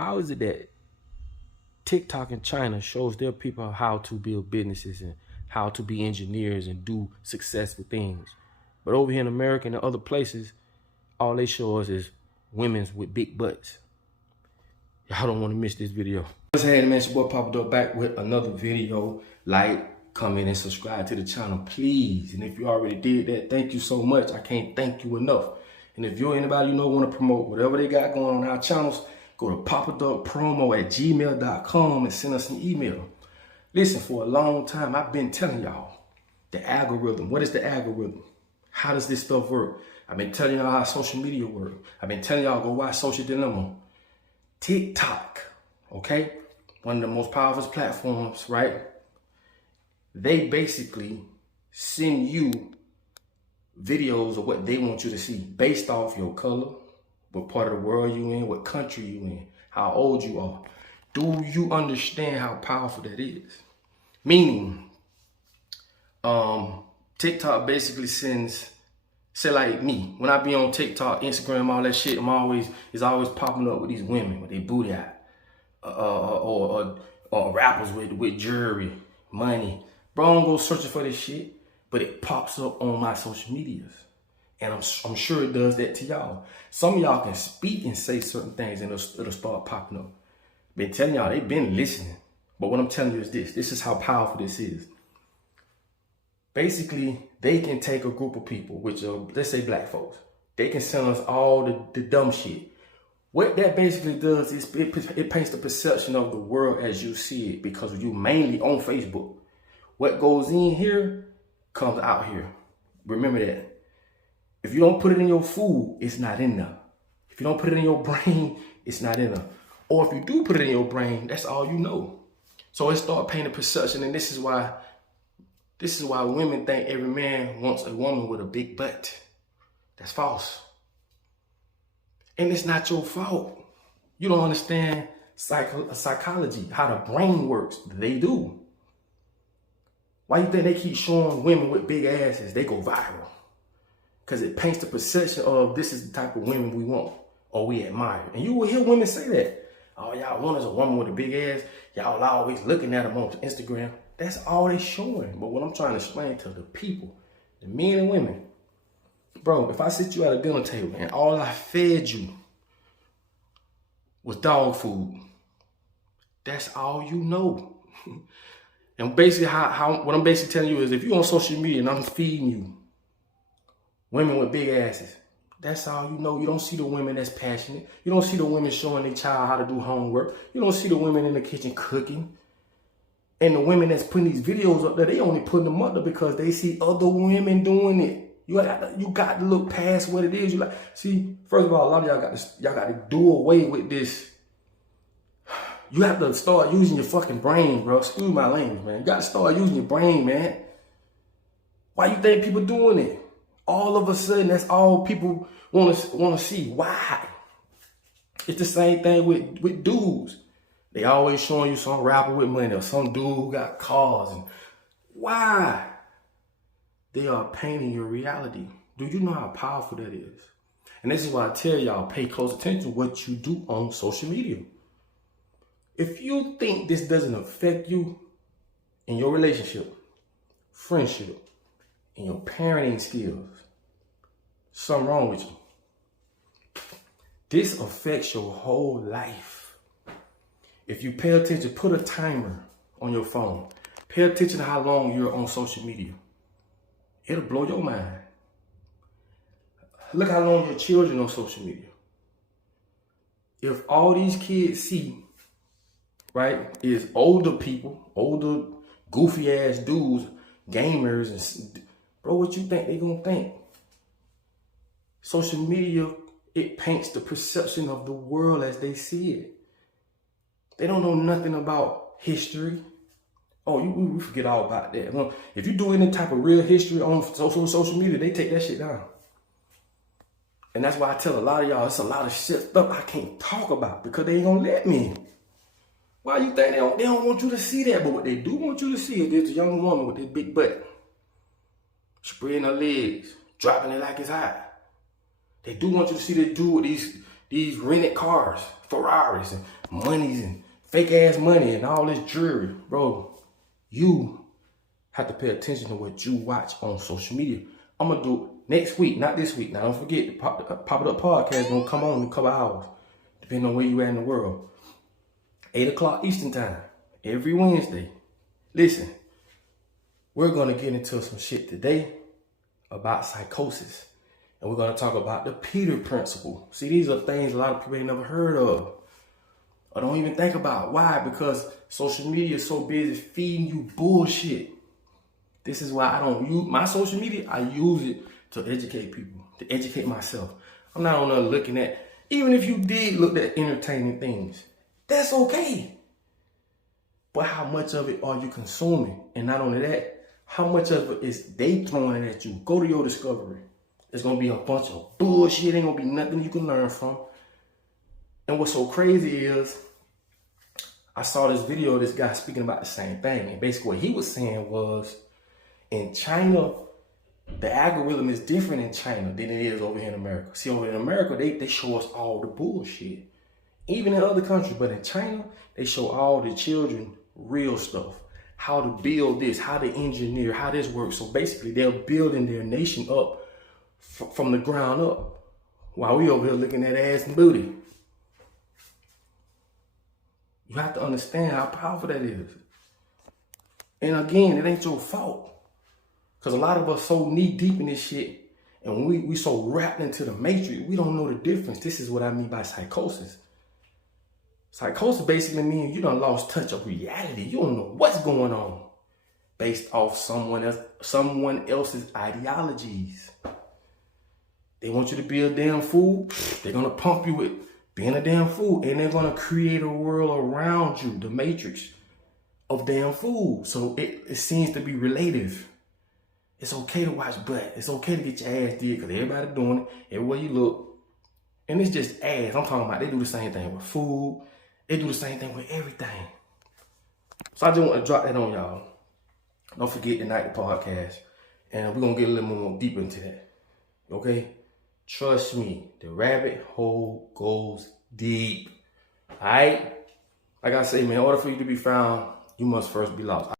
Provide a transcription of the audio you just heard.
How is it that TikTok in China shows their people how to build businesses and how to be engineers and do successful things, but over here in America and other places, all they show us is women with big butts? Y'all don't want to miss this video. What's happening, man? It's your boy Papa Dog back with another video. Like, comment, and subscribe to the channel, please. And if you already did that, thank you so much. I can't thank you enough. And if you're anybody you know want to promote whatever they got going on our channels, go to papadogpromo@gmail.com and send us an email. Listen, for a long time, I've been telling y'all the algorithm. What is the algorithm? How does this stuff work? I've been telling y'all how social media works. I've been telling y'all go watch Social Dilemma. TikTok, okay? One of the most powerful platforms, right? They basically send you videos of what they want you to see based off your color, what part of the world you in, what country you in, how old you are. Do you understand how powerful that is? Meaning, TikTok basically sends, say like me, when I be on TikTok, Instagram, all that shit, it's always popping up with these women with their booty out, or rappers with jewelry, money. Bro, I don't go searching for this shit, but it pops up on my social medias. And I'm sure it does that to y'all. Some of y'all can speak and say certain things and it'll start popping up. Been telling y'all, they've been listening. But what I'm telling you is this. This is how powerful this is. Basically, they can take a group of people, which are, let's say black folks. They can send us all the dumb shit. What that basically does is it paints the perception of the world as you see it, because you mainly on Facebook. What goes in here comes out here. Remember that. If you don't put it in your food, it's not in there. If you don't put it in your brain, it's not in there. Or if you do put it in your brain, that's all you know. So it starts painting perception, and this is why women think every man wants a woman with a big butt. That's false. And it's not your fault. You don't understand psychology, how the brain works. They do. Why you think they keep showing women with big asses? They go viral. Because it paints the perception of this is the type of women we want or we admire. And you will hear women say that. Oh, y'all want is a woman with a big ass. Y'all always looking at them on Instagram. That's all they showing. But what I'm trying to explain to the people, the men and women, bro, if I sit you at a dinner table and all I fed you was dog food, that's all you know. And basically, what I'm basically telling you is if you're on social media and I'm feeding you women with big asses, that's all you know. You don't see the women that's passionate. You don't see the women showing their child how to do homework. You don't see the women in the kitchen cooking. And the women that's putting these videos up there, they only putting them up there because they see other women doing it. You got to look past what it is. You like, see, first of all, a lot of y'all got to do away with this. You have to start using your fucking brain, bro. Excuse my language, man. You got to start using your brain, man. Why you think people doing it? All of a sudden, that's all people want to see. Why? It's the same thing with dudes. They always showing you some rapper with money or some dude who got cars. And why? They are painting your reality. Do you know how powerful that is? And this is why I tell y'all, pay close attention to what you do on social media. If you think this doesn't affect you in your relationship, friendship, and your parenting skills, something wrong with you. This affects your whole life. If you pay attention, put a timer on your phone. Pay attention to how long you're on social media. It'll blow your mind. Look how long your children on social media. If all these kids see, right, is older people, older goofy ass dudes, gamers, and bro, what you think they gonna think? Social media, it paints the perception of the world as they see it. They don't know nothing about history. Oh, we forget all about that. Well, if you do any type of real history on social media, they take that shit down. And that's why I tell a lot of y'all, it's a lot of shit stuff I can't talk about because they ain't gonna let me. Why you think they don't want you to see that? But what they do want you to see is this young woman with this big butt, spreading her legs, dropping it like it's hot. They do want you to see this dude with these rented cars, Ferraris and monies and fake ass money and all this jewelry. Bro, you have to pay attention to what you watch on social media. I'm gonna do it next week, not this week. Now don't forget, the Pop It Up podcast gonna come on in a couple hours, depending on where you at in the world. 8 o'clock Eastern time, every Wednesday. Listen, we're gonna get into some shit today about psychosis. And we're gonna talk about the Peter principle. See, these are things a lot of people ain't never heard of or don't even think about. Why? Because social media is so busy feeding you bullshit. This is why I don't use my social media. I use it to educate people, to educate myself. I'm not on there looking at, even if you did look at entertaining things, that's okay. But how much of it are you consuming? And not only that, how much of it is they throwing it at you? Go to your discovery. There's going to be a bunch of bullshit. Ain't going to be nothing you can learn from. And what's so crazy is, I saw this video of this guy speaking about the same thing. And basically what he was saying was, in China, the algorithm is different in China than it is over here in America. See, over in America, they show us all the bullshit. Even in other countries. But in China, they show all the children real stuff. How to build this, how to engineer, how this works. So basically, they're building their nation up from the ground up, while we over here looking at ass and booty. You have to understand how powerful that is. And again, it ain't your fault. Because a lot of us so knee deep in this shit, and we so wrapped into the matrix, we don't know the difference. This is what I mean by psychosis. Psychosis basically means you done lost touch of reality. You don't know what's going on based off someone else's ideologies. They want you to be a damn fool. They're going to pump you with being a damn fool. And they're going to create a world around you, the matrix of damn fool. So it seems to be relative. It's okay to watch butt. It's okay to get your ass did because everybody doing it. Everywhere you look. And it's just ass. I'm talking about they do the same thing with food. They do the same thing with everything. So I just want to drop that on y'all. Don't forget tonight the podcast. And we're going to get a little more deeper into that. Okay? Trust me, the rabbit hole goes deep. Alright? Like I say, man, in order for you to be found, you must first be lost.